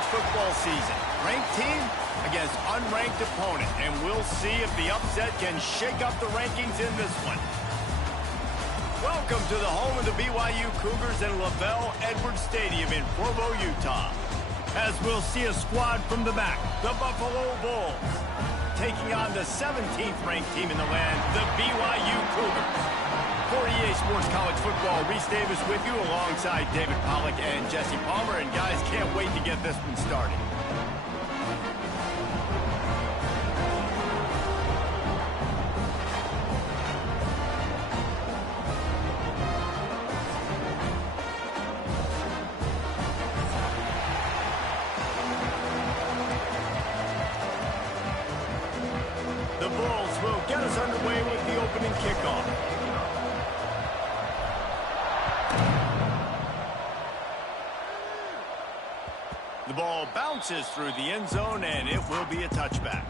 college football season. Ranked team against unranked opponent, and we'll see if the upset can shake up the rankings in this one. Welcome to the home of the BYU Cougars and LaVell Edwards Stadium in Provo, Utah. As we'll see a squad from the back, the Buffalo Bulls, taking on the 17th ranked team in the land, the BYU Cougars. For EA Sports College Football, Reese Davis with you alongside David Pollack and Jesse Palmer. And guys, can't wait to get this one started. The Bulls will get us underway with the opening kickoff. The ball bounces through the end zone, and it will be a touchback.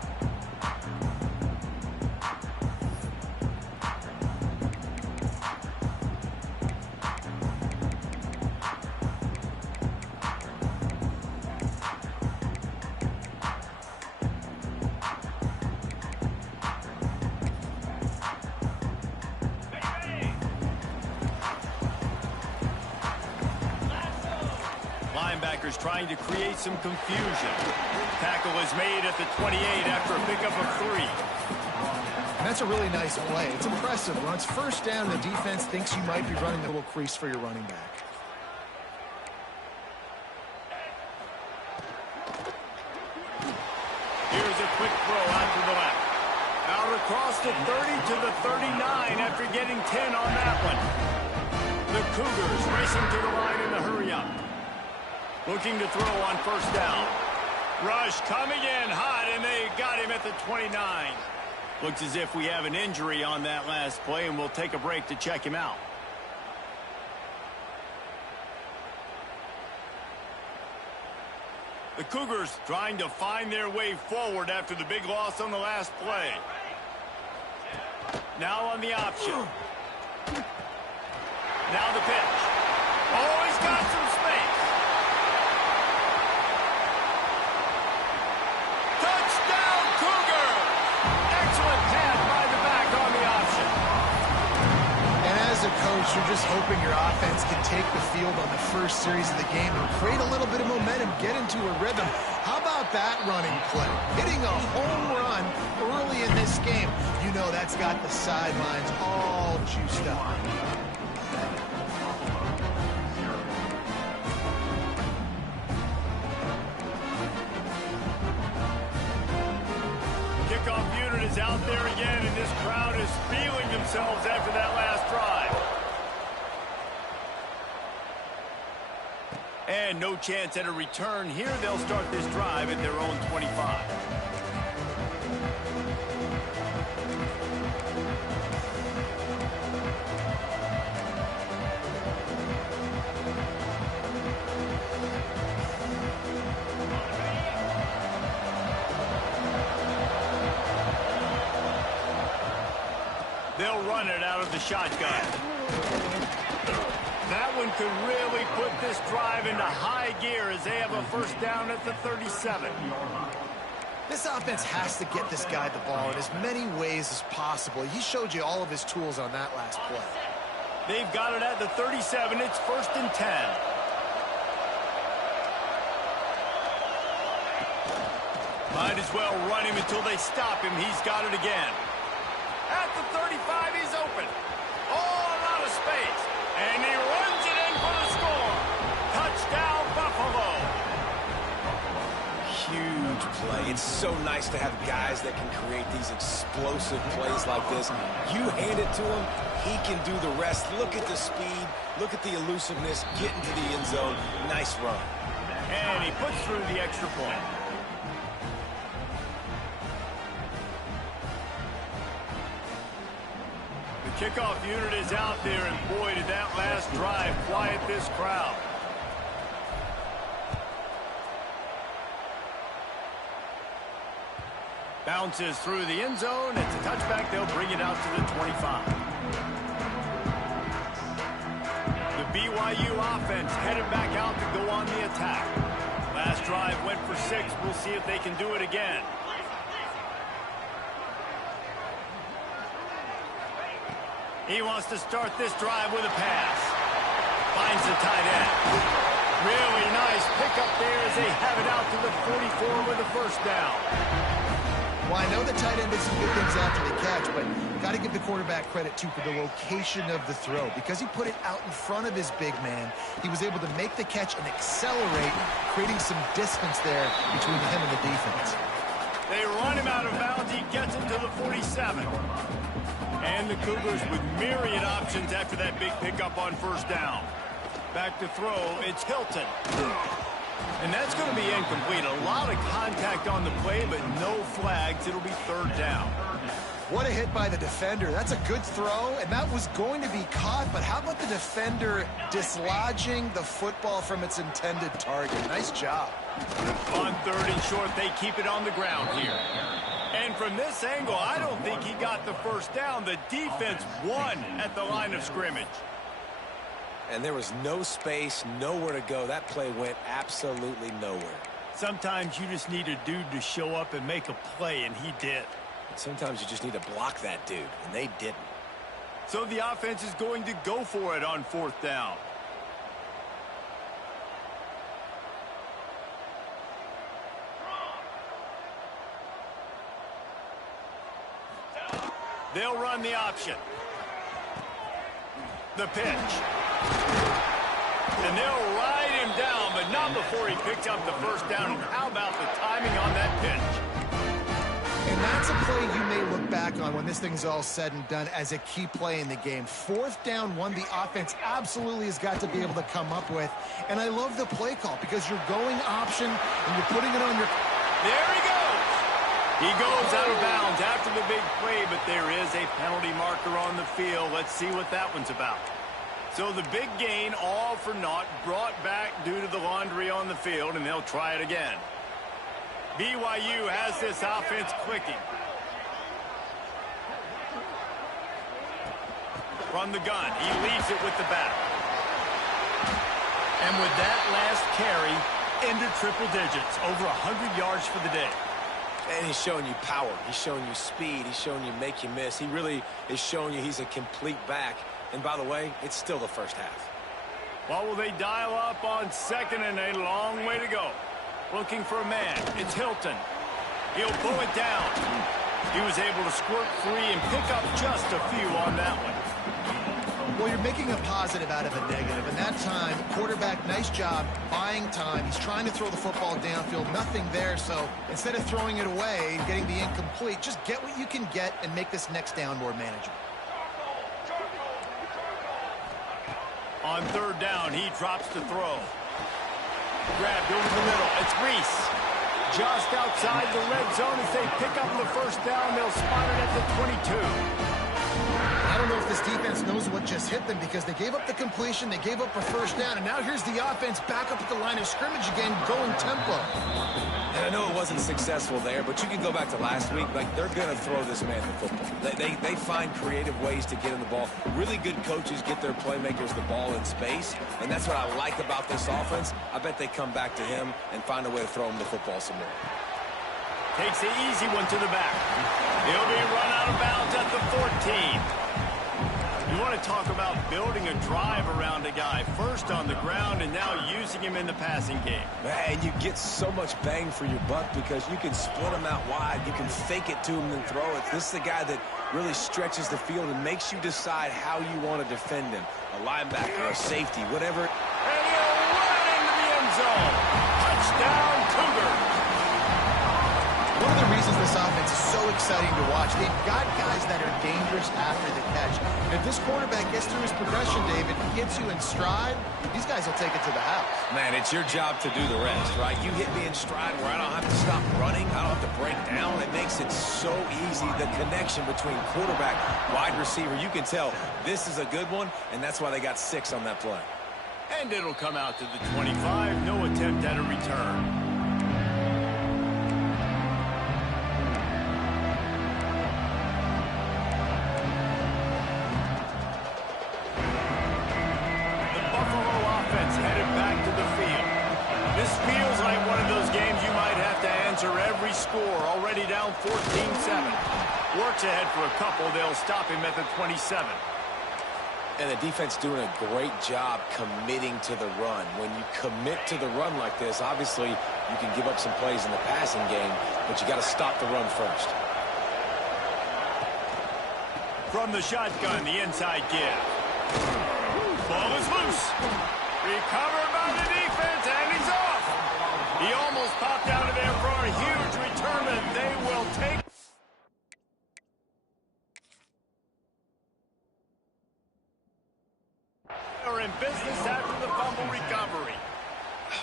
Linebackers trying to create some confusion. Tackle is made at the 28 after a pickup of 3. That's a really nice play. It's impressive. When it's first down, the defense thinks you might be running a little crease for your running back. Here's a quick throw out to the left. Out across the 30 to the 39 after getting 10 on that one. The Cougars racing to the line in the hurry-up. Looking to throw on first down. Rush coming in hot, and they got him at the 29. Looks as if we have an injury on that last play, and we'll take a break to check him out. The Cougars trying to find their way forward after the big loss on the last play. Now on the option. Now the pitch. Oh, he's got some space. Touchdown, Cougars! Excellent pass by the back on the option. And as a coach, you're just hoping your offense can take the field on the first series of the game and create a little bit of momentum, get into a rhythm. How about that running play? Hitting a home run early in this game. You know that's got the sidelines all juiced up. Kickoff unit is out there again, and this crowd is feeling themselves after that last drive. And no chance at a return here. They'll start this drive at their own 25. They'll run it out of the shotgun. That one could really put this drive into high gear as they have a first down at the 37. This offense has to get this guy the ball in as many ways as possible. He showed you all of his tools on that last play. They've got it at the 37. It's 1st and 10. Might as well run him until they stop him. He's got it again. At the 35, he's open. Oh, a lot of space. And he runs it in for the score. Touchdown, Buffalo. Huge play. It's so nice to have guys that can create these explosive plays like this. You hand it to him, he can do the rest. Look at the speed. Look at the elusiveness. Get into the end zone. Nice run. And he puts through the extra point. The kickoff unit is out there, and boy, did that last drive quiet this crowd. Bounces through the end zone. It's a touchback. They'll bring it out to the 25. The BYU offense headed back out to go on the attack. Last drive went for 6. We'll see if they can do it again. He wants to start this drive with a pass. Finds the tight end. Really nice pickup there as they have it out to the 44 with a first down. Well, I know the tight end did some good things after the catch, but got to give the quarterback credit, too, for the location of the throw. Because he put it out in front of his big man, he was able to make the catch and accelerate, creating some distance there between him and the defense. They run him out of bounds. He gets it to the 47. And the Cougars with myriad options after that big pickup on first down. Back to throw, it's Hilton. And that's going to be incomplete. A lot of contact on the play, but no flags. It'll be third down. What a hit by the defender. That's a good throw, and that was going to be caught, but how about the defender dislodging the football from its intended target? Nice job. On third and short, they keep it on the ground here. And from this angle, I don't think he got the first down. The defense won at the line of scrimmage. And there was no space, nowhere to go. That play went absolutely nowhere. Sometimes you just need a dude to show up and make a play, and he did. Sometimes you just need to block that dude, and they didn't. So the offense is going to go for it on fourth down. They'll run the option. The pitch. And they'll ride him down, but not before he picks up the first down. And how about the timing on that pitch? And that's a play you may look back on when this thing's all said and done as a key play in the game. Fourth down, one the offense absolutely has got to be able to come up with. And I love the play call because you're going option and you're putting it on your... There he goes. He goes out of bounds after the big play, but there is a penalty marker on the field. Let's see what that one's about. So the big gain, all for naught, brought back due to the laundry on the field, and they'll try it again. BYU has this offense clicking. From the gun, he leaves it with the back. And with that last carry, into triple digits, over 100 yards for the day. And he's showing you power. He's showing you speed. He's showing you make you miss. He really is showing you he's a complete back. And by the way, it's still the first half. Well, will they dial up on second and a long way to go? Looking for a man. It's Hilton. He'll pull it down. He was able to squirt free and pick up just a few on that one. Well, you're making a positive out of a negative. And that time, quarterback, nice job, buying time. He's trying to throw the football downfield. Nothing there, so instead of throwing it away and getting the incomplete, just get what you can get and make this next down more manageable. On third down, he drops to throw. Grabbed over the middle. It's Reese. Just outside the red zone as they pick up the first down. They'll spot it at the 22. I don't know if this defense knows what just hit them because they gave up the completion, they gave up a first down, and now here's the offense back up at the line of scrimmage again, going tempo. And I know it wasn't successful there, but you can go back to last week. Like, they're going to throw this man the football. They find creative ways to get him the ball. Really good coaches get their playmakers the ball in space, and that's what I like about this offense. I bet they come back to him and find a way to throw him the football some more. Takes the easy one to the back. He'll be run out of bounds at the 14. You want to talk about building a drive around a guy. First on the ground and now using him in the passing game. Man, you get so much bang for your buck because you can split him out wide. You can fake it to him and throw it. This is the guy that really stretches the field and makes you decide how you want to defend him. A linebacker, a safety, whatever. And he'll run into the end zone. Touchdown, Cougars. One of the reasons this offense is so exciting to watch, they've got guys that are dangerous after the catch. And if this quarterback gets through his progression, David, gets you in stride, these guys will take it to the house. Man, it's your job to do the rest, right? You hit me in stride where I don't have to stop running. I don't have to break down. It makes it so easy. The connection between quarterback, wide receiver, you can tell this is a good one, and that's why they got 6 on that play. And it'll come out to the 25. No attempt at a return. Headed back to the field. This feels like one of those answer every score, already down 14-7. Works ahead for a couple. They'll stop him at the 27. And the defense doing a great job committing to the run. When you commit to the run like this, obviously you can give up some plays in the passing game, but you got to stop the run first. From the shotgun, the inside give. Ball is loose. Recovered by the defense, and he's off. He almost popped out of there for a huge return, and they will take. They're in business after the fumble recovery.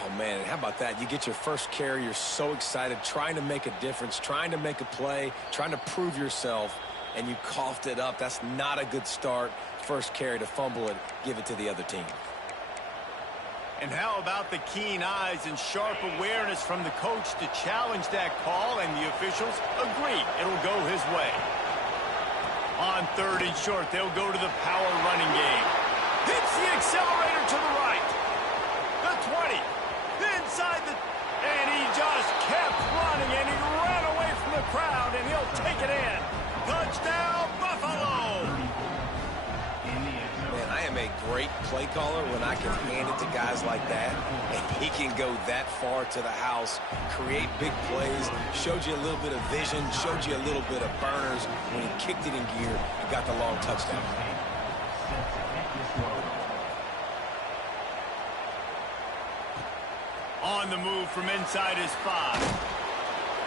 Oh, man, how about that? You get your first carry, you're so excited, trying to make a difference, trying to make a play, trying to prove yourself, and you coughed it up. That's not a good start. First carry to fumble it, give it to the other team. And how about the keen eyes and sharp awareness from the coach to challenge that call, and the officials agree it'll go his way. On 3rd and short, they'll go to the power running game. Hits the accelerator to the right. The 20. Inside the... And he just kept running, and he ran away from the crowd, and he'll take it in. Touchdown, Buffalo! Man, I am a great play caller when I can hand it to guys like that, and he can go that far to the house, create big plays, showed you a little bit of vision, showed you a little bit of burners when he kicked it in gear and got the long touchdown. On the move from inside his 5.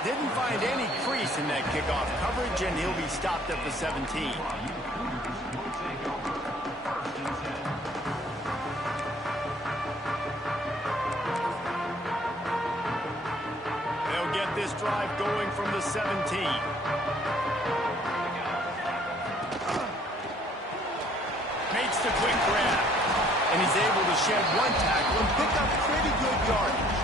Didn't find any crease in that kickoff coverage, and he'll be stopped at the 17. They'll get this drive going from the 17. Makes the quick grab. And he's able to shed one tackle and pick up pretty good yardage.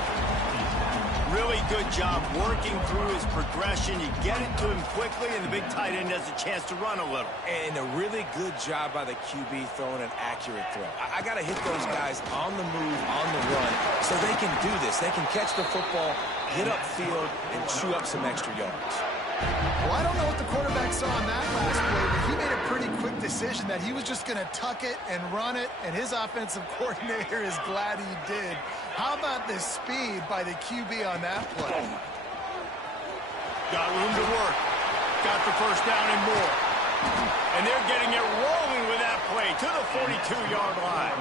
Really good job working through his progression. You get it to him quickly, and the big tight end has a chance to run a little. And a really good job by the QB throwing an accurate throw. I got to hit those guys on the move, on the run, so they can do this. They can catch the football, get upfield, and chew up some extra yards. Well, I don't know what the quarterback saw on that last play, but he made a pretty quick decision that he was just going to tuck it and run it, and his offensive coordinator is glad he did. How about the speed by the QB on that play? Got room to work. Got the first down and more. And they're getting it rolling with that play to the 42-yard line.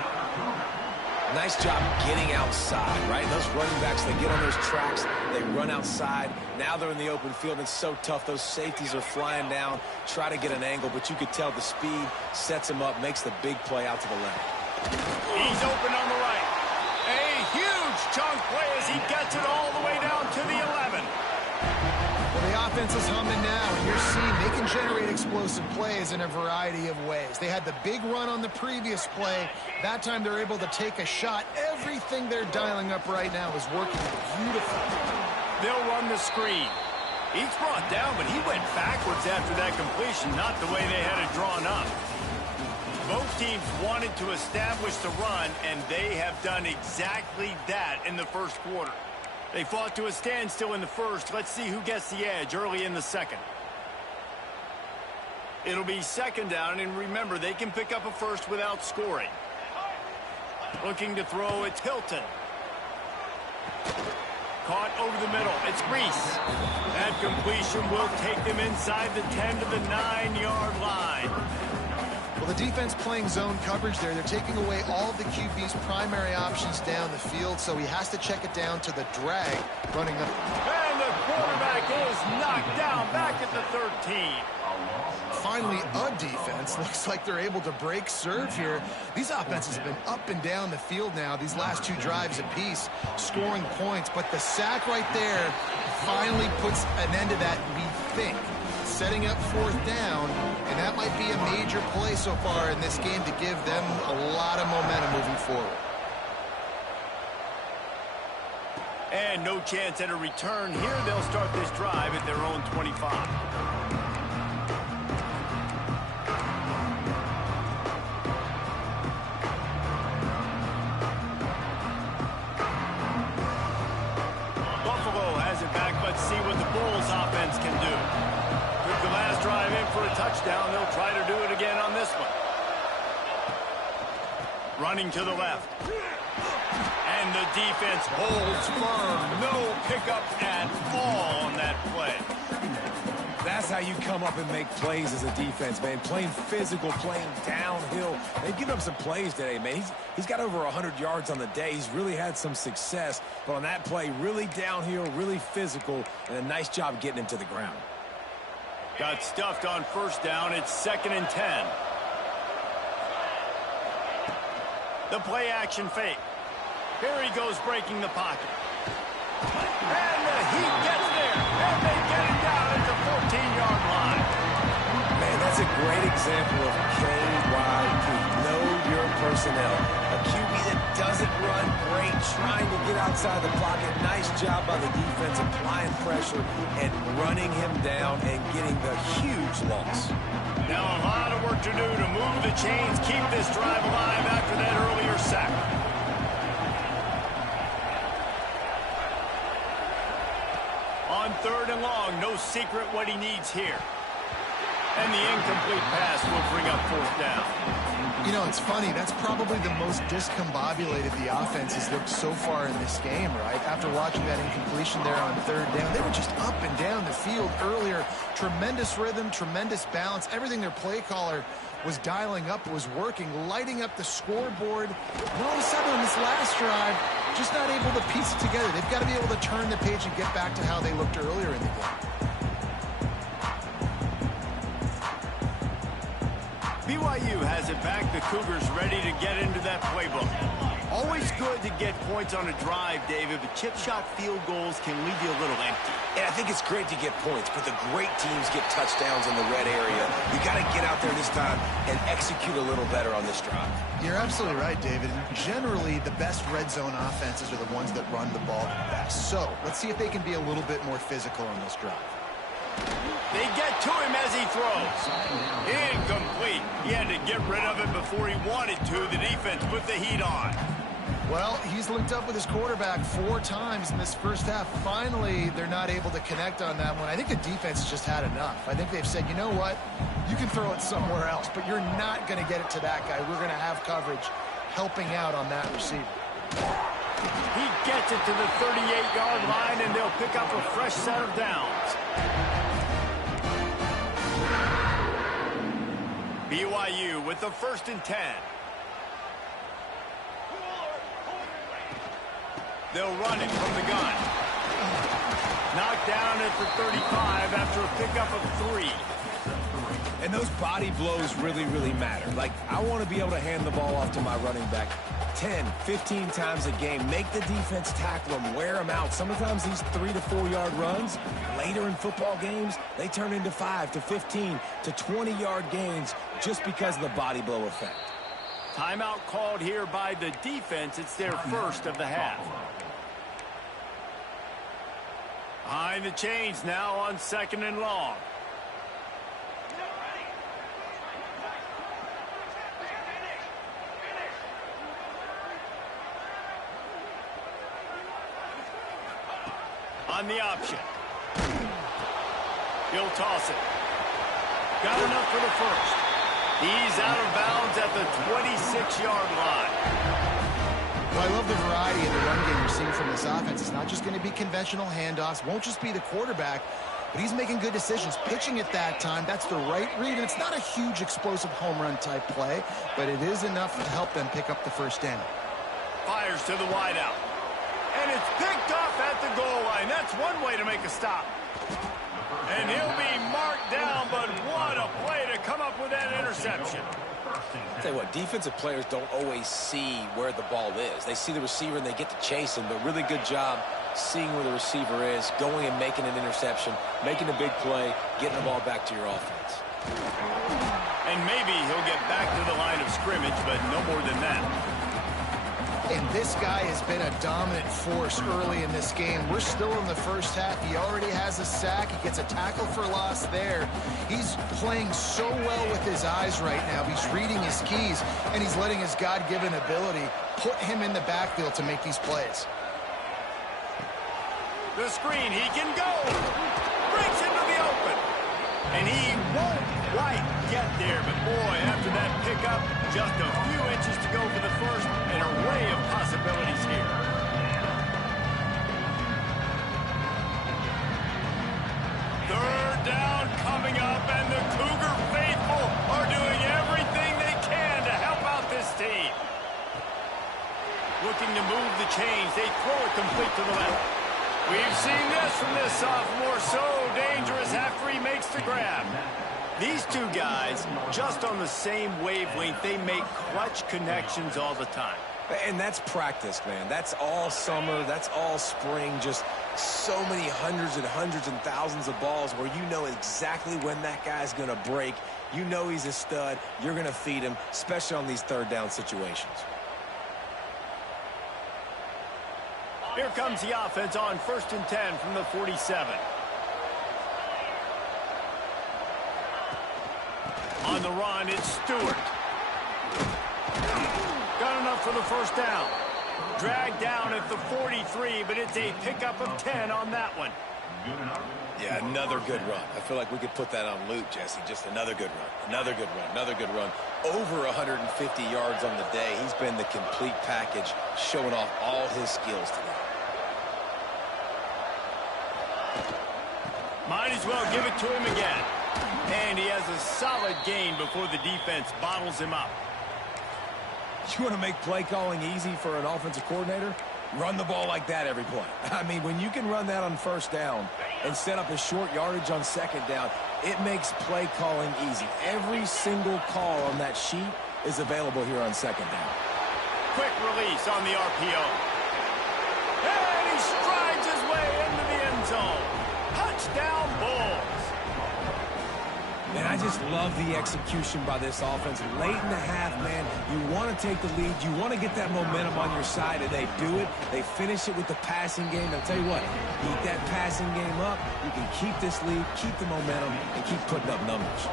Nice job getting outside, right? Those running backs, they get on those tracks, they run outside. Now they're in the open field. It's so tough. Those safeties are flying down, try to get an angle, but you could tell the speed sets him up, makes the big play out to the left. He's open on the right. A huge chunk play as he gets it all the way down to the 11. Well, the offense is humming now, and you're seeing they can generate explosive plays in a variety of ways. They had the big run on the previous play. That time they're able to take a shot. Everything they're dialing up right now is working beautifully. They'll run the screen. He's brought down, but he went backwards after that completion, not the way they had it drawn up. Both teams wanted to establish the run, and they have done exactly that in the first quarter. They fought to a standstill in the first. Let's see who gets the edge early in the second. It'll be second down, and remember, they can pick up a first without scoring. Looking to throw, it's Hilton. Caught over the middle, it's Reese. That completion will take them inside the 10 to the 9-yard line. Well, the defense playing zone coverage there. They're taking away all of the QB's primary options down the field, so he has to check it down to the drag running up. And the quarterback is knocked down back at the 13. Finally, a defense. Looks like they're able to break serve here. These offenses have been up and down the field now, these last two drives apiece, scoring points. But the sack right there finally puts an end to that, we think. Setting up 4th down, and that might be a major play so far in this game to give them a lot of momentum moving forward. And no chance at a return here. They'll start this drive at their own 25. Buffalo has it back. Let's see offense can do. Took the last drive in for a touchdown. They'll try to do it again on this one. Running to the left. And the defense holds firm. No pickup at all on that play. That's how you come up and make plays as a defense, man. Playing physical, playing downhill. They've given up some plays today, man. He's got over 100 yards on the day. He's really had some success. But on that play, really downhill, really physical, and a nice job getting him to the ground. Got stuffed on first down. It's 2nd and 10. The play action fake. Here he goes breaking the pocket. And the heat gets there. And they get him down at the 14-yard line. Man, that's a great example of KYP. Know your personnel. A QB that doesn't run great, trying to get outside the pocket. Nice job by the defense applying pressure and running him down and getting the huge loss. Now a lot of work to do to move the chains, keep this drive alive after that earlier sack. On 3rd and long, no secret what he needs here. And the incomplete pass will bring up 4th down. You know, it's funny. That's probably the most discombobulated the offense has looked so far in this game, right? After watching that incompletion there on 3rd down, they were just up and down the field earlier. Tremendous rhythm, tremendous balance. Everything their play caller was dialing up was working, lighting up the scoreboard. And all of a sudden on this last drive, just not able to piece it together. They've got to be able to turn the page and get back to how they looked earlier in the game. BYU has it back. The Cougars ready to get into that playbook. Always good to get points on a drive, David, but chip shot field goals can leave you a little empty. And I think it's great to get points, but the great teams get touchdowns in the red area. You got to get out there this time and execute a little better on this drive. You're absolutely right, David. And generally, the best red zone offenses are the ones that run the ball the best. So let's see if they can be a little bit more physical on this drive. They get to him as he throws. Incomplete. He had to get rid of it before he wanted to. The defense put the heat on. Well, he's linked up with his quarterback 4 times in this first half. Finally, they're not able to connect on that one. I think the defense just had enough. I think they've said, you know what? You can throw it somewhere else, but you're not going to get it to that guy. We're going to have coverage helping out on that receiver. He gets it to the 38-yard line, and they'll pick up a fresh set of downs. BYU with the 1st and 10. They'll run it from the gun. Knocked down at the 35 after a pickup of 3. And those body blows really, really matter. Like, I want to be able to hand the ball off to my running back 10, 15 times a game. Make the defense tackle them, wear them out. Sometimes these 3 to 4 yard runs, later in football games, they turn into 5 to 15 to 20-yard gains just because of the body blow effect. Timeout called here by the defense. It's their first of the half. Behind the chains now on 2nd and long. On the option. He'll toss it. Got enough for the first. He's out of bounds at the 26-yard line. Well, I love the variety in the run game you're seeing from this offense. It's not just going to be conventional handoffs. Won't just be the quarterback, but he's making good decisions. Pitching at that time, that's the right read. And it's not a huge explosive home run type play, but it is enough to help them pick up the first down. Fires to the wideout. And it's picked off at the goal line. That's one way to make a stop. And he'll be marked down, but what a play to come up with that interception. I'll tell you what, defensive players don't always see where the ball is. They see the receiver and they get to chase him, but really good job seeing where the receiver is, going and making an interception, making a big play, getting the ball back to your offense. And maybe he'll get back to the line of scrimmage, but no more than that. And this guy has been a dominant force early in this game. We're still in the first half. He already has a sack. He gets a tackle for loss there. He's playing so well with his eyes right now. He's reading his keys, and he's letting his God-given ability put him in the backfield to make these plays. The screen, he can go. Breaks into the And he won't quite get there, but boy, after that pickup, just a few inches to go for the first, and an array of possibilities here. Third down coming up, and the Cougar faithful are doing everything they can to help out this team. Looking to move the chains, they throw it complete to the left. We've seen this from this sophomore, so dangerous after he makes the grab. These two guys, just on the same wavelength, they make clutch connections all the time. And that's practice, man. That's all summer. That's all spring. Just so many hundreds and thousands of balls where you know exactly when that guy's going to break. You know he's a stud. You're going to feed him, especially on these third down situations. Here comes the offense on 1st and 10 from the 47. On the run, it's Stewart. Got enough for the first down. Dragged down at the 43, but it's a pickup of 10 on that one. Yeah, another good run. I feel like we could put that on loop, Jesse. Just another good run, another good run, another good run. Over 150 yards on the day. He's been the complete package, showing off all his skills today. Might as well give it to him again. And he has a solid gain before the defense bottles him up. You want to make play calling easy for an offensive coordinator? Run the ball like that every play. I mean, when you can run that on first down and set up a short yardage on second down, it makes play calling easy. Every single call on that sheet is available here on second down. Quick release on the RPO. And he strides his way into the end zone. Touchdown, Bulls. Man, I just love the execution by this offense. Late in the half, man, you want to take the lead. You want to get that momentum on your side, and they do it. They finish it with the passing game. I'll tell you what, keep that passing game up. You can keep this lead, keep the momentum, and keep putting up numbers.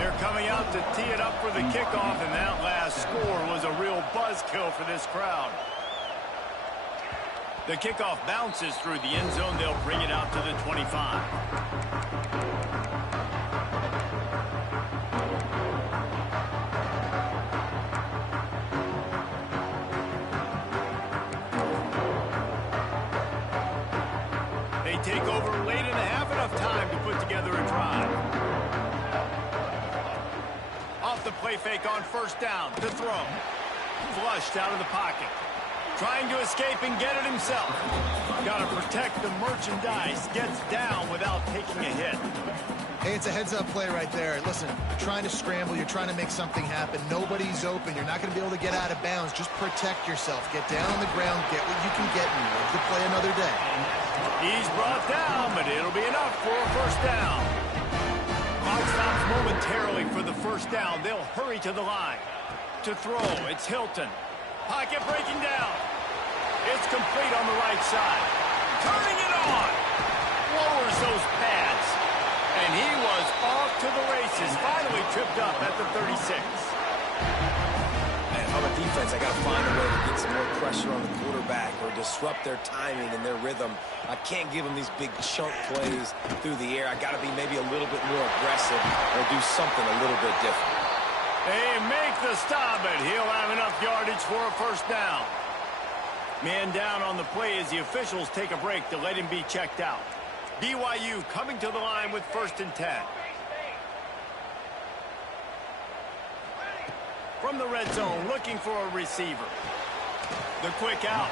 They're coming out to tee it up for the kickoff, and that last score was a real buzzkill for this crowd. The kickoff bounces through the end zone. They'll bring it out to the 25. They take over late in the half, enough time to put together a drive. Off the play fake on first down to throw. Flushed out of the pocket. Trying to escape and get it himself. Got to protect the merchandise. Gets down without taking a hit. Hey, it's a heads-up play right there. Listen, you're trying to scramble. You're trying to make something happen. Nobody's open. You're not going to be able to get out of bounds. Just protect yourself. Get down on the ground. Get what you can get and live to play another day. He's brought down, but it'll be enough for a first down. Clock stops momentarily for the first down. They'll hurry to the line. To throw, it's Hilton. Pocket breaking down. It's complete on the right side. Turning it on. Lowers those pads. And he was off to the races. Finally tripped up at the 36. Man, if I'm a defense, I got to find a way to get some more pressure on the quarterback or disrupt their timing and their rhythm. I can't give them these big chunk plays through the air. I got to be maybe a little bit more aggressive or do something a little bit different. They make the stop, but he'll have enough yardage for a first down. Man down on the play as the officials take a break to let him be checked out. BYU coming to the line with 1st and 10. From the red zone, looking for a receiver. The quick out.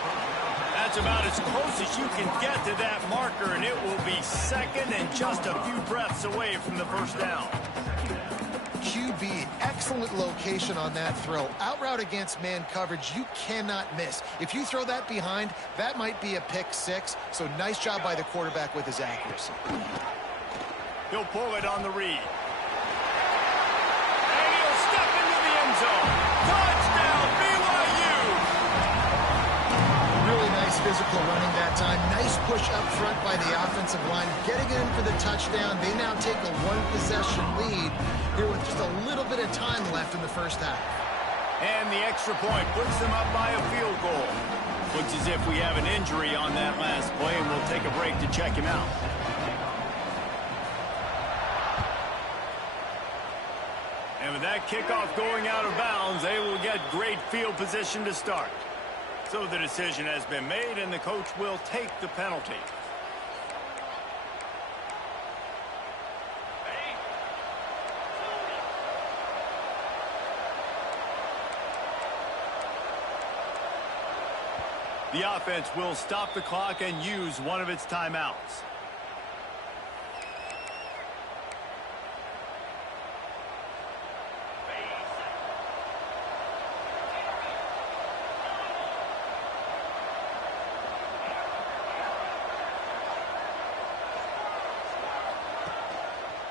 That's about as close as you can get to that marker, and it will be second and just a few breaths away from the first down. QB, excellent location on that throw. Out route against man coverage, you cannot miss. If you throw that behind, that might be a pick six. So nice job by the quarterback with his accuracy. He'll pull it on the read. And he'll step into the end zone. Touchdown, BYU! Really nice physical running that time. Nice push up front by the offensive line. Getting it in for the touchdown. They now take a one-possession lead here with just a little bit of time left in the first half. And the extra point puts them up by a field goal. Looks as if we have an injury on that last play, and we'll take a break to check him out. And with that kickoff going out of bounds, they will get great field position to start. So the decision has been made, and the coach will take the penalty. The offense will stop the clock and use one of its timeouts.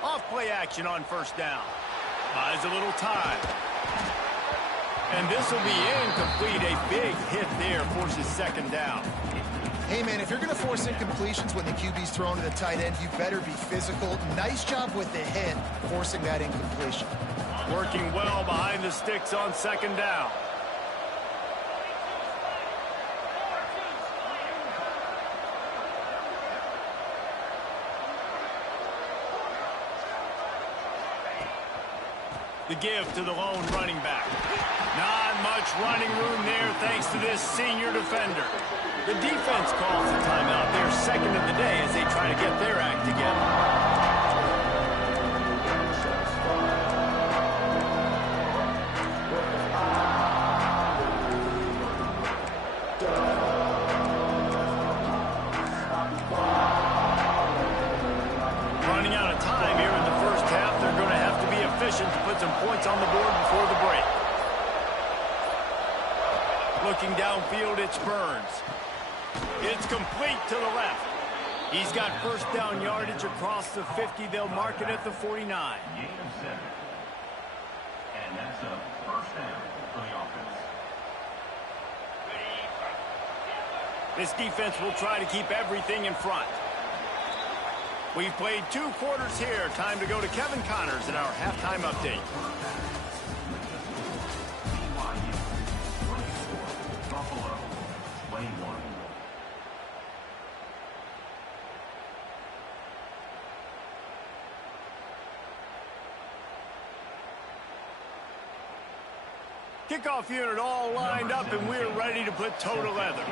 Off-play action on first down. Buys a little time. And this will be incomplete. A big hit there forces second down. Hey, man, if you're going to force incompletions when the QB's thrown to the tight end, you better be physical. Nice job with the hit, forcing that incompletion. Working well behind the sticks on second down. The give to the lone running back. Not much running room there thanks to this senior defender. The defense calls a timeout. They're second of the day as they try to get their act together. Running out of time here in the first half. They're going to have to be efficient to put some points on the board before the break. Looking downfield, it's Burns. It's complete to the left. He's got first down yardage across the 50. They'll mark it at the 49. And that's a first down for the offense. This defense will try to keep everything in front. We've played 2 quarters here. Time to go to Kevin Connors in our halftime update. Buffalo 21. Kickoff unit all lined up, and we're ready to put toe to leather.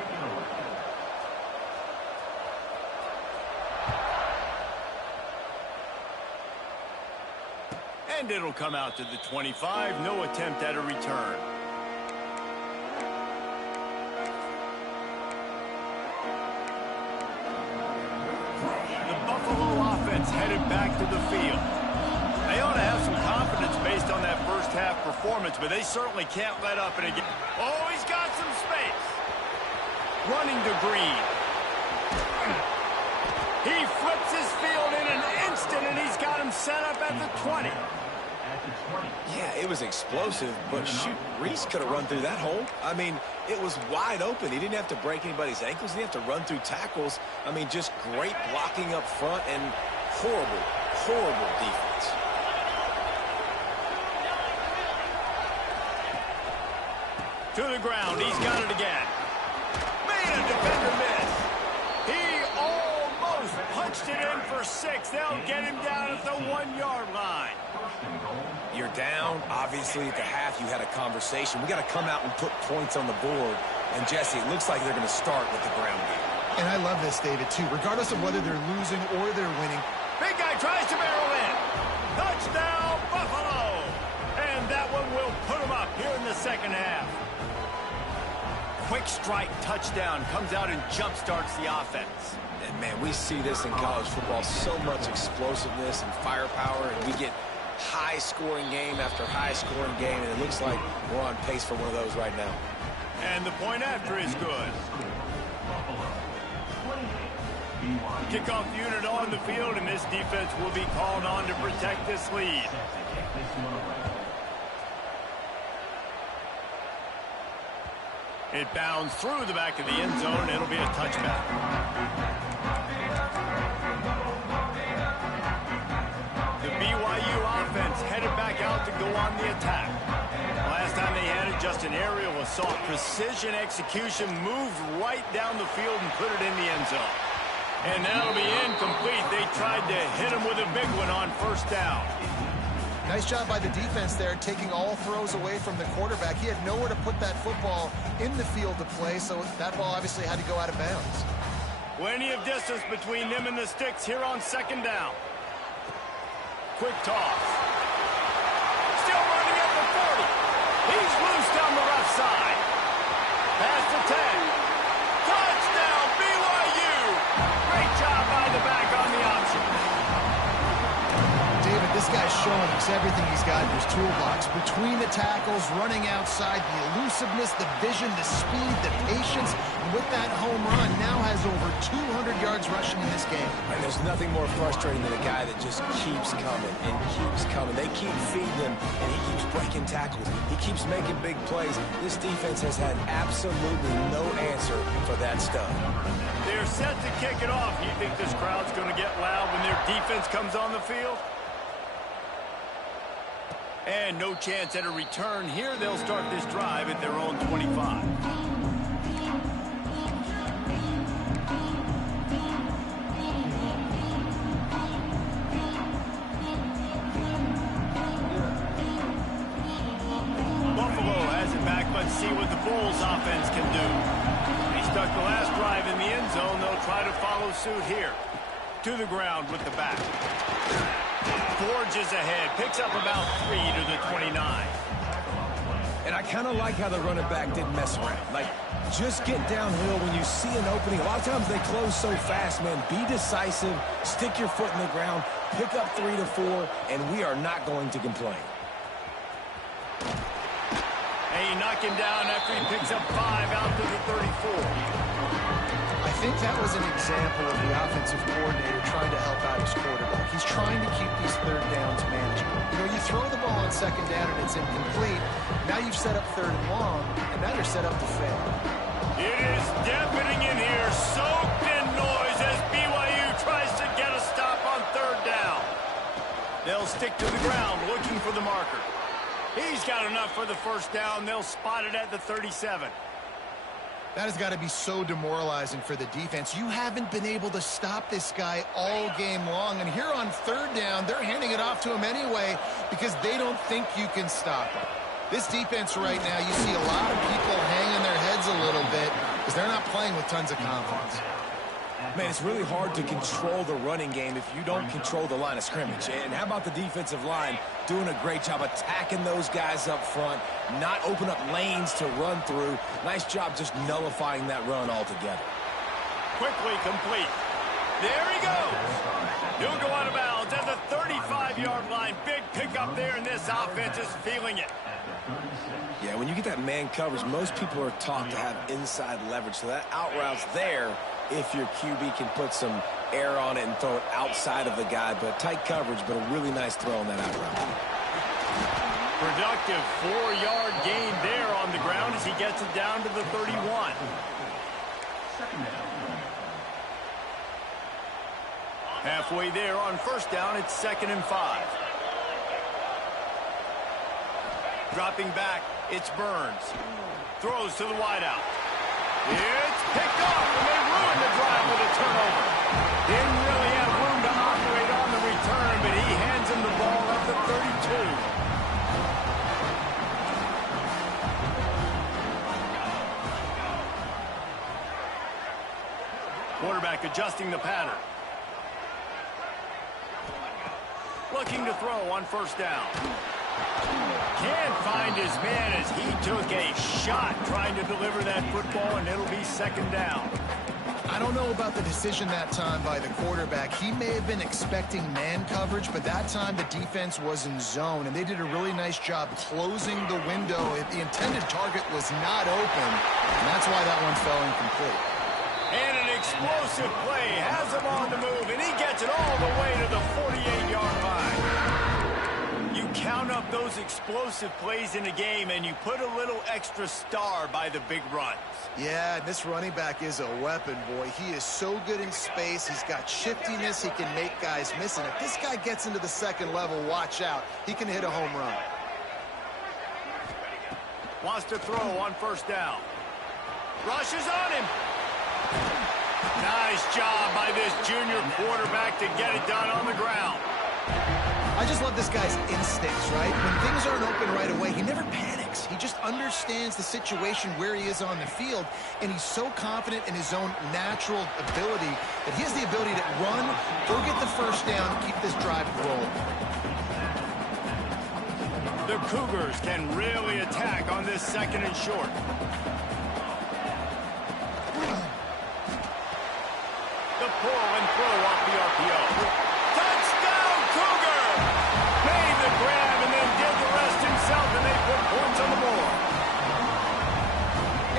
And it'll come out to the 25. No attempt at a return. The Buffalo offense headed back to the field. They ought to have some confidence based on that first half performance, but they certainly can't let up in a game. Oh, he's got some space. Running to Green. He flips his field in an instant, and he's got him set up at the 20. Yeah, it was explosive, but shoot, Reese could have run through that hole. I mean, it was wide open. He didn't have to break anybody's ankles. He didn't have to run through tackles. I mean, just great blocking up front and horrible, horrible defense. To the ground. He's got it again. Made a defender miss. He almost punched it in for 6. They'll get him down at the 1-yard line. You're down. Obviously, at the half, you had a conversation. We got to come out and put points on the board. And, Jesse, it looks like they're going to start with the ground game. And I love this, David, too. Regardless of whether they're losing or they're winning. Big guy tries to barrel in. Touchdown, Buffalo. And that one will put them up here in the second half. Quick strike touchdown comes out and jump-starts the offense. And, man, we see this in college football. So much explosiveness and firepower, and we get high-scoring game after high-scoring game, and it looks like we're on pace for one of those right now. And the point after is good. Kickoff unit on the field, and this defense will be called on to protect this lead. It bounds through the back of the end zone, and it'll be a touchback. The BYU offense headed back out to go on the attack. Last time they had it, just an aerial assault. Precision execution, moved right down the field and put it in the end zone. And that'll be incomplete. They tried to hit him with a big one on first down. Nice job by the defense there, taking all throws away from the quarterback. He had nowhere to put that football in the field to play, so that ball obviously had to go out of bounds. Plenty of distance between them and the sticks here on second down. Quick toss. Still running at the 40. He's loose down the left side. Past the 10. Touchdown, BYU. Great job by the back on the option. David, this guy's showing us everything he's got in his toolbox. Between the tackles, running outside, the elusiveness, the vision, the speed, the patience. And with that home run, now has over 200 yards rushing in this game. And there's nothing more frustrating than a guy that just keeps coming and keeps coming. They keep feeding him, and he keeps breaking tackles. He keeps making big plays. This defense has had absolutely no answer for that stud. They're set to kick it off. You think this crowd's going to get loud when their defense comes on the field? And no chance at a return here. They'll start this drive at their own 25. Buffalo has it back. Let's see what the Bulls offense can do. They stuck the last drive in the end zone. They'll try to follow suit here. To the ground with the back. Forges ahead, picks up about 3 to the 29. And I kind of like how the running back didn't mess around. Like, just get downhill when you see an opening. A lot of times they close so fast, man. Be decisive, stick your foot in the ground, pick up 3 to 4, and we are not going to complain. And he knocked him down after he picks up 5 out to the 34. I think that was an example of the offensive coordinator trying to help out his quarterback. He's trying to keep these third downs manageable. You know, you throw the ball on second down and it's incomplete. Now you've set up third and long, and now you're set up to fail. It is deafening in here, soaked in noise as BYU tries to get a stop on third down. They'll stick to the ground looking for the marker. He's got enough for the first down. They'll spot it at the 37. That has got to be so demoralizing for the defense. You haven't been able to stop this guy all game long. And here on third down, they're handing it off to him anyway because they don't think you can stop him. This defense right now, you see a lot of people hanging their heads a little bit because they're not playing with tons of confidence. Man, it's really hard to control the running game if you don't control the line of scrimmage. And how about the defensive line doing a great job attacking those guys up front, not open up lanes to run through. Nice job just nullifying that run altogether. Quickly complete. There he goes. He'll go out of bounds at the 35-yard line. Big pickup there, and this offense is feeling it. Yeah, when you get that man coverage, most people are taught to have inside leverage. So that out route's there if your QB can put some air on it and throw it outside of the guy. But tight coverage, but a really nice throw on that out route. Productive 4-yard gain there on the ground as he gets it down to the 31. Halfway there on first down, it's 2nd and 5. Dropping back, it's Burns. Throws to the wideout. It's picked off, and they ruined the drive with a turnover. Didn't really have room to operate on the return, but he hands him the ball at the 32. Quarterback adjusting the pattern. Looking to throw on first down. Can't find his man as he took a shot trying to deliver that football, and it'll be 2nd down. I don't know about the decision that time by the quarterback. He may have been expecting man coverage, but that time the defense was in zone, and they did a really nice job closing the window. The intended target was not open, and that's why that one fell incomplete. And an explosive play has him on the move, and he gets it all the way to the 48-yard line. You count up those explosive plays in a game, and you put a little extra star by the big runs. Yeah, this running back is a weapon, boy. He is so good in space. He's got shiftiness. He can make guys miss. And if this guy gets into the second level, watch out. He can hit a home run. Wants to throw on first down. Rushes on him. Nice job by this junior quarterback to get it done on the ground. I just love this guy's instincts, right? When things aren't open right away, he never panics. He just understands the situation where he is on the field, and he's so confident in his own natural ability that he has the ability to run, go get the first down, keep this drive rolling. The Cougars can really attack on this 2nd and short. The pull and throw off the RPO. Touchdown, Cougar! Made the grab and then did the rest himself, and they put points on the board.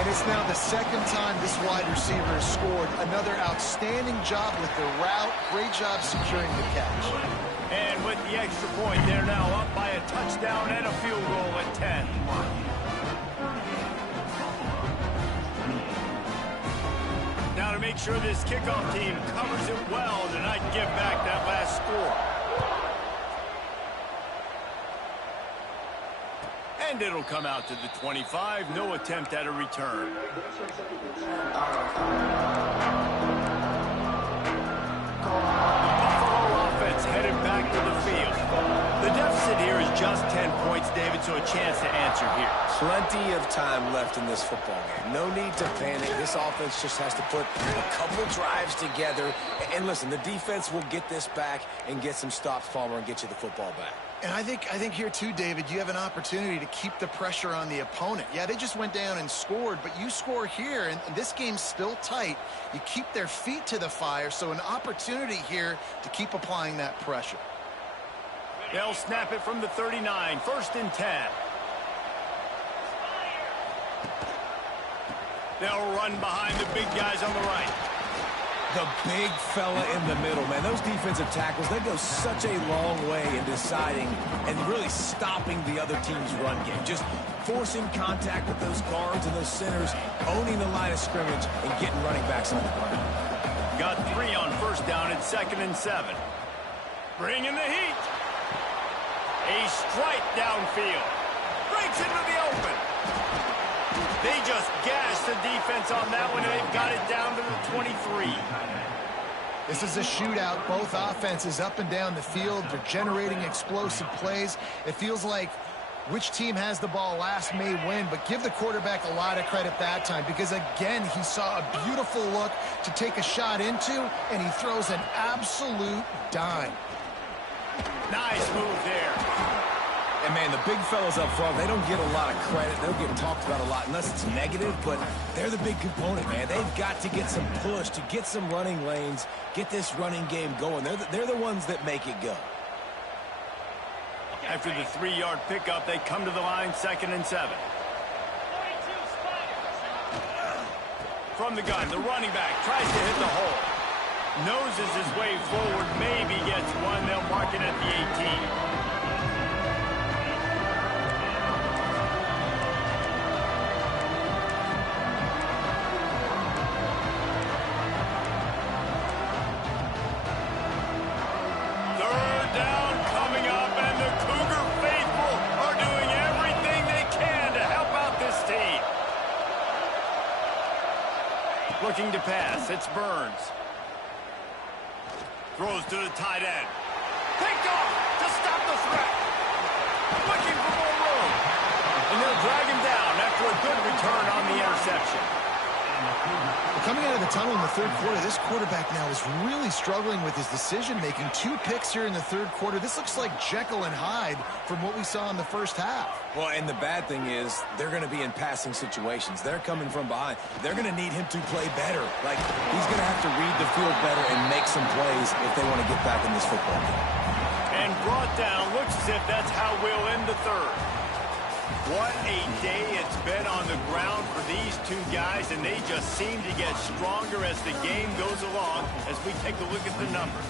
And it's now the 2nd time this wide receiver has scored. Another outstanding job with the route. Great job securing the catch. And with the extra point, they're now up by a touchdown and a field goal at 10. Now to make sure this kickoff team covers it well to not give back that last score. And it'll come out to the 25. No attempt at a return. Headed back to the field. The deficit here is just 10 points, David, so a chance to answer here. Plenty of time left in this football game. No need to panic. This offense just has to put a couple drives together. And listen, the defense will get this back and get some stops, Palmer, and get you the football back. And I think here too, David, you have an opportunity to keep the pressure on the opponent. Yeah, they just went down and scored, but you score here, and this game's still tight. You keep their feet to the fire, so an opportunity here to keep applying that pressure. They'll snap it from the 39, 1st and 10. They'll run behind the big guys on the right. The big fella in the middle, man. Those defensive tackles, they go such a long way in deciding and really stopping the other team's run game. Just forcing contact with those guards and those centers, owning the line of scrimmage, and getting running backs on the ground. Got 3 on 1st down at 2nd and 7. Bringing the heat. A strike downfield. Breaks into the open. They just gashed the defense on that one, and they've got it down to the 23. This is a shootout. Both offenses up and down the field. They're generating explosive plays. It feels like which team has the ball last may win, but give the quarterback a lot of credit that time because, again, he saw a beautiful look to take a shot into, and he throws an absolute dime. Nice move there. And, man, the big fellas up front, they don't get a lot of credit. They'll get talked about a lot unless it's negative, but they're the big component, man. They've got to get some push to get some running lanes, get this running game going. They're the ones that make it go. After the 3-yard pickup, they come to the line, 2nd and 7. From the gun, the running back tries to hit the hole. Noses his way forward, maybe gets one. They'll mark it at the 18. Looking to pass, it's Burns. Throws to the tight end. Picked off to stop the threat. Looking for more room. And they'll drag him down after a good return on the interception. Coming out of the tunnel in the 3rd quarter, this quarterback now is really struggling with his decision-making. 2 picks here in the 3rd quarter. This looks like Jekyll and Hyde from what we saw in the 1st half. Well, and the bad thing is they're going to be in passing situations. They're coming from behind. They're going to need him to play better. Like, he's going to have to read the field better and make some plays if they want to get back in this football game. And brought down. Looks as if that's how we'll end the 3rd. What a day it's been on the ground for these 2 guys, and they just seem to get stronger as the game goes along as we take a look at the numbers.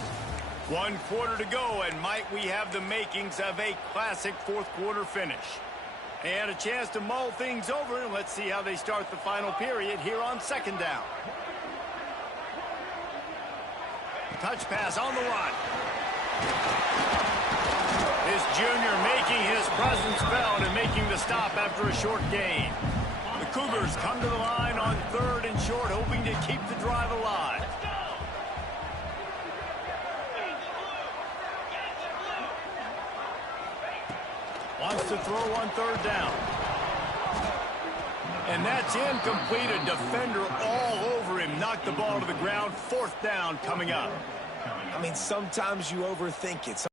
1 quarter to go, and might we have the makings of a classic 4th quarter finish. And a chance to mull things over, and let's see how they start the final period here on 2nd down. Touch pass on the run. This junior making his presence felt and making the stop after a short gain. The Cougars come to the line on 3rd and short, hoping to keep the drive alive. Wants to throw on third down. And that's incomplete. A defender all over him. Knocked the ball to the ground. Fourth down coming up. I mean, sometimes you overthink it.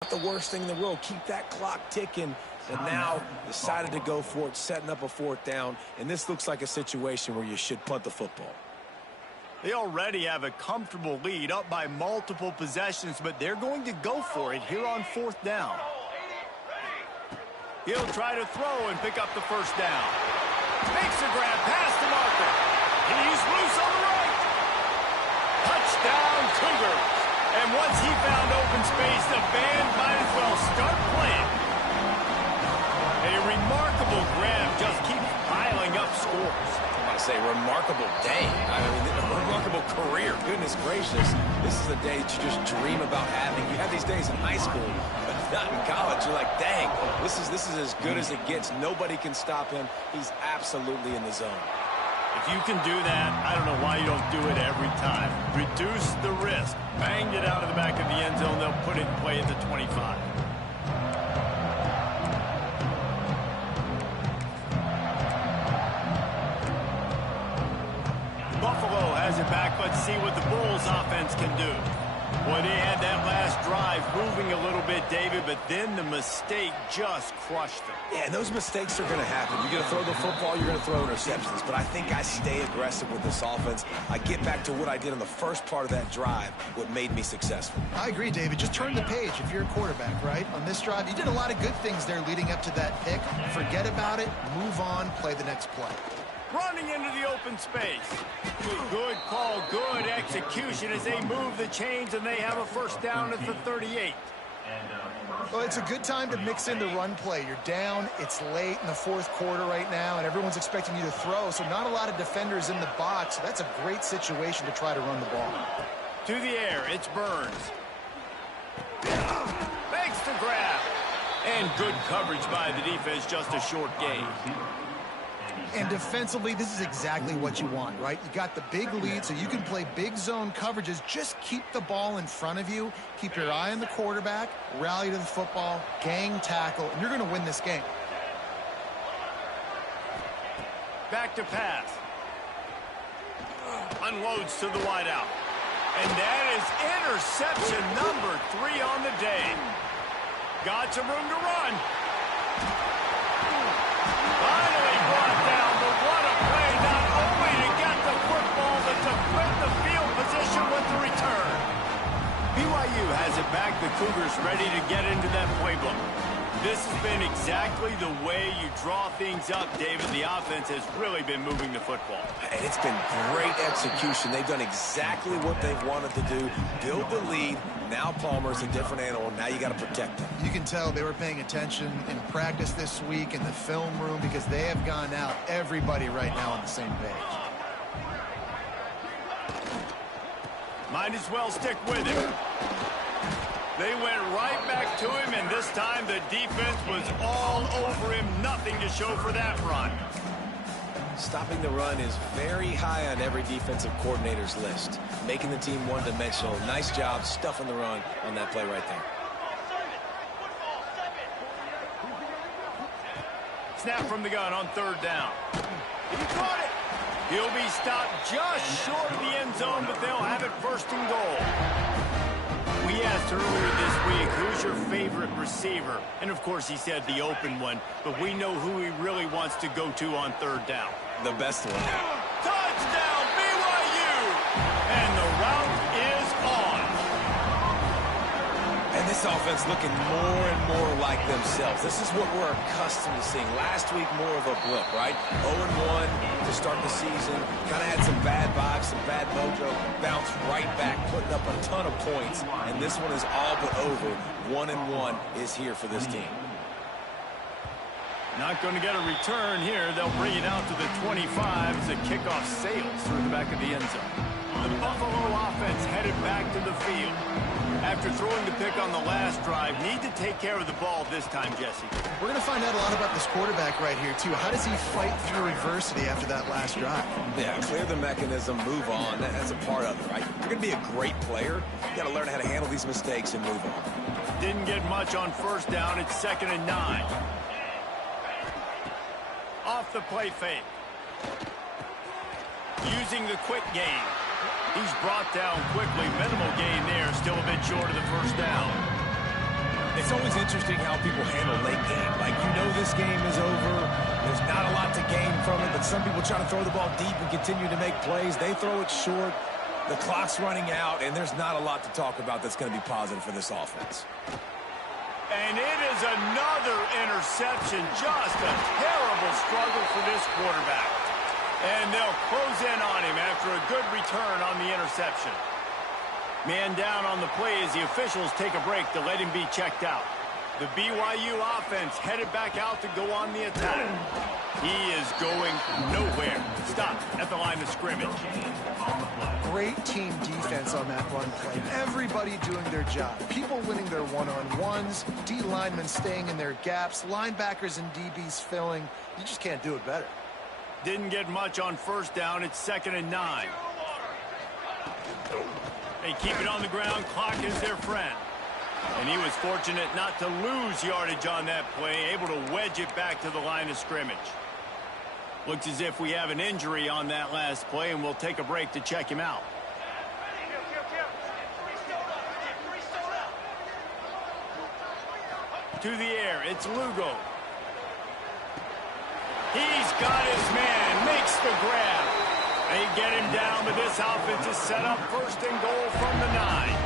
Not the worst thing in the world. Keep that clock ticking. But now decided to go for it, setting up a fourth down. And this looks like a situation where you should punt the football. They already have a comfortable lead, up by multiple possessions, but they're going to go for it here on fourth down. He'll try to throw and pick up the first down. Makes a grab past the marker. He's loose on the right. Touchdown, Cougars. And once he found open space, the band might as well start playing. A remarkable grab just keeps piling up scores. I say remarkable day. I mean, a remarkable career. Goodness gracious. This is a day that you just dream about having. You have these days in high school, but not in college. You're like, dang, this is as good as it gets. Nobody can stop him. He's absolutely in the zone. If you can do that, I don't know why you don't do it every time. Reduce the risk. Banged it out of the back of the end zone. They'll put it in play at the 25. Buffalo has it back. Let's see what the Bulls offense can do. Boy, they had that last drive moving a little bit, David, but then the mistake just crushed them. Yeah, and those mistakes are going to happen. You're going to throw the football, you're going to throw interceptions. But I think I stay aggressive with this offense. I get back to what I did in the first part of that drive, what made me successful. I agree, David. Just turn the page if you're a quarterback, right? On this drive, you did a lot of good things there leading up to that pick. Forget about it, move on, play the next play. Running into the open space. Good call, good execution as they move the chains, and they have a first down at the 38. Well, it's a good time to mix in the run play. You're down, it's late in the fourth quarter right now, and everyone's expecting you to throw, so not a lot of defenders in the box. So that's a great situation to try to run the ball. To the air, it's Burns. Makes the grab. And good coverage by the defense, just a short gain. And defensively, this is exactly what you want, right? You got the big lead, so you can play big zone coverages. Just keep the ball in front of you. Keep your eye on the quarterback, rally to the football, gang tackle, and you're going to win this game. Back to pass. Unloads to the wideout. And that is interception number 3 on the day. Got some room to run. Finally brought down, but what a play, not only to get the football, but to win the field position with the return. BYU has it back, the Cougars ready to get into that playbook. This has been exactly the way you draw things up, David. The offense has really been moving the football. And it's been great execution. They've done exactly what they've wanted to do. Build the lead. Now Palmer's a different animal. Now you got to protect them. You can tell they were paying attention in practice this week in the film room because they have gone out, everybody right now on the same page. Might as well stick with him. They went right back to him, and this time the defense was all over him. Nothing to show for that run. Stopping the run is very high on every defensive coordinator's list. Making the team one-dimensional. Nice job stuffing the run on that play right there. Snap from the gun on third down. He caught it. He'll be stopped just short of the end zone, but they'll have it first and goal. We asked earlier this week, who's your favorite receiver? And, of course, he said the open one, but we know who he really wants to go to on third down. The best one. Touchdown, BYU! And the route is on. And this offense looking more and more like themselves. This is what we're accustomed to seeing. Last week, more of a blip, right? 0-1 to start the season. Kind of had some bad vibes, some bad mojo. Bounced right back, putting up a ton of points. And this one is all but over. 1-1 is here for this team. Not going to get a return here. They'll bring it out to the 25 as the kickoff sails through the back of the end zone. The Buffalo offense headed back to the field. After throwing the pick on the last drive, need to take care of the ball this time, Jesse. We're going to find out a lot about this quarterback right here, too. How does he fight through adversity after that last drive? Yeah, clear the mechanism, move on. That's a part of it, right? You're going to be a great player. You got to learn how to handle these mistakes and move on. Didn't get much on first down. It's 2nd and 9. Off the play fake. Using the quick game. He's brought down quickly. Minimal gain there. Still a bit short of the first down. It's always interesting how people handle late game. Like, you know this game is over. There's not a lot to gain from it, but some people try to throw the ball deep and continue to make plays. They throw it short. The clock's running out, and there's not a lot to talk about that's going to be positive for this offense. And it is another interception. Just a terrible struggle for this quarterback. And they'll close in on him after a good return on the interception. Man down on the play as the officials take a break to let him be checked out. The BYU offense headed back out to go on the attack. He is going nowhere. Stop at the line of scrimmage. Great team defense on that run play. Everybody doing their job. People winning their one-on-ones, D linemen staying in their gaps, linebackers and DBs filling. You just can't do it better. Didn't get much on first down. It's 2nd and 9. They keep it on the ground. Clock is their friend. And he was fortunate not to lose yardage on that play, able to wedge it back to the line of scrimmage. Looks as if we have an injury on that last play, and we'll take a break to check him out. To the air, it's Lugo. He's got his man, makes the grab. They get him down, but this offense is set up 1st and goal from the 9.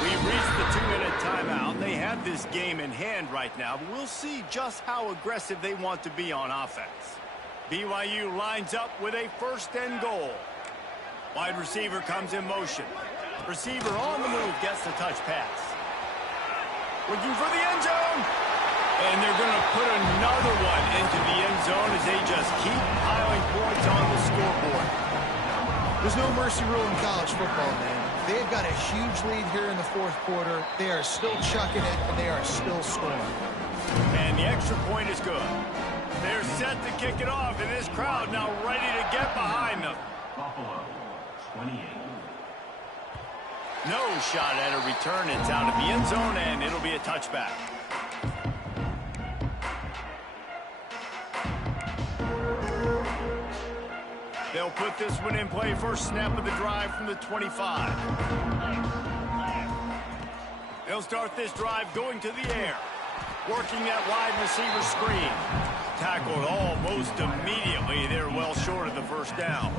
We've reached the 2-minute timeout. They have this game in hand right now, but we'll see just how aggressive they want to be on offense. BYU lines up with a 1st and goal. Wide receiver comes in motion. Receiver on the move gets the touch pass. Looking for the end zone. And they're going to put another one into the end zone as they just keep piling points on the scoreboard. There's no mercy rule in college football, man. They've got a huge lead here in the 4th quarter. They are still chucking it, and they are still scoring. And the extra point is good. They're set to kick it off, and this crowd now ready to get behind them. Buffalo, 28. No shot at a return. It's out of the end zone, and it'll be a touchback. They'll put this one in play. First snap of the drive from the 25. They'll start this drive going to the air. Working that wide receiver screen. Tackled almost immediately. They're well short of the first down.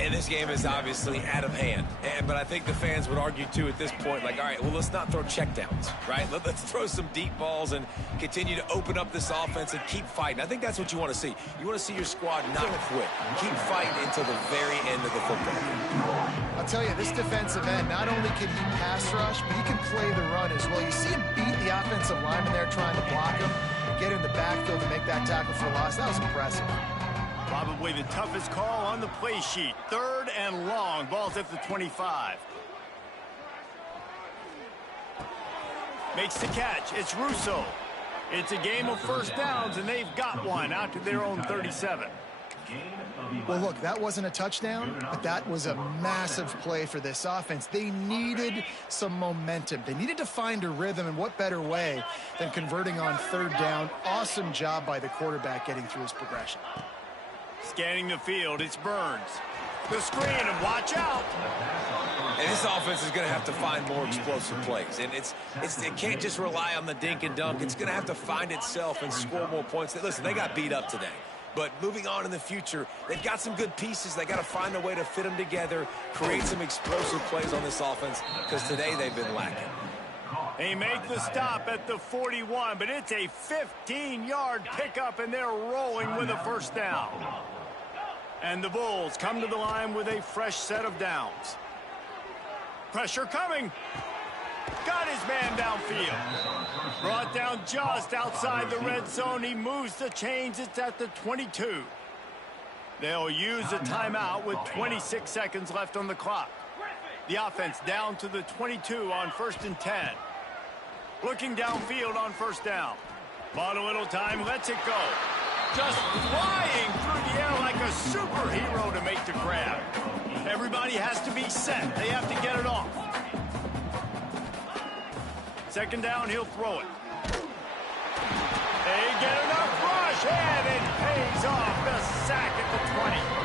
And this game is obviously out of hand. But I think the fans would argue, too, at this point, like, all right, well, let's not throw checkdowns, right? Let's throw some deep balls and continue to open up this offense and keep fighting. I think that's what you want to see. You want to see your squad not quit. Keep fighting until the very end of the football game. I'll tell you, this defensive end, not only can he pass rush, but he can play the run as well. You see him beat the offensive lineman there trying to block him and get in the backfield to make that tackle for loss. That was impressive. Probably the toughest call on the play sheet. 3rd and long. Ball's at the 25. Makes the catch. It's Russo. It's a game of first downs, and they've got one out to their own 37. Well, look, that wasn't a touchdown, but that was a massive play for this offense. They needed some momentum. They needed to find a rhythm, and what better way than converting on 3rd down. Awesome job by the quarterback getting through his progression. Scanning the field, it's Burns. The screen, and watch out. And this offense is going to have to find more explosive plays. And it can't just rely on the dink and dunk. It's going to have to find itself and score more points. Listen, they got beat up today. But moving on in the future, they've got some good pieces. They got to find a way to fit them together, create some explosive plays on this offense, because today they've been lacking. They make the stop at the 41, but it's a 15-yard pickup, and they're rolling with a first down. And the Bulls come to the line with a fresh set of downs. Pressure coming. Got his man downfield. Brought down just outside the red zone. He moves the chains. It's at the 22. They'll use a timeout with 26 seconds left on the clock. The offense down to the 22 on 1st and 10. Looking downfield on first down. Bought a little time, lets it go. Just flying through the air like a superhero to make the grab. Everybody has to be set. They have to get it off. Second down, he'll throw it. They get enough rush, and it pays off. The sack at the 20.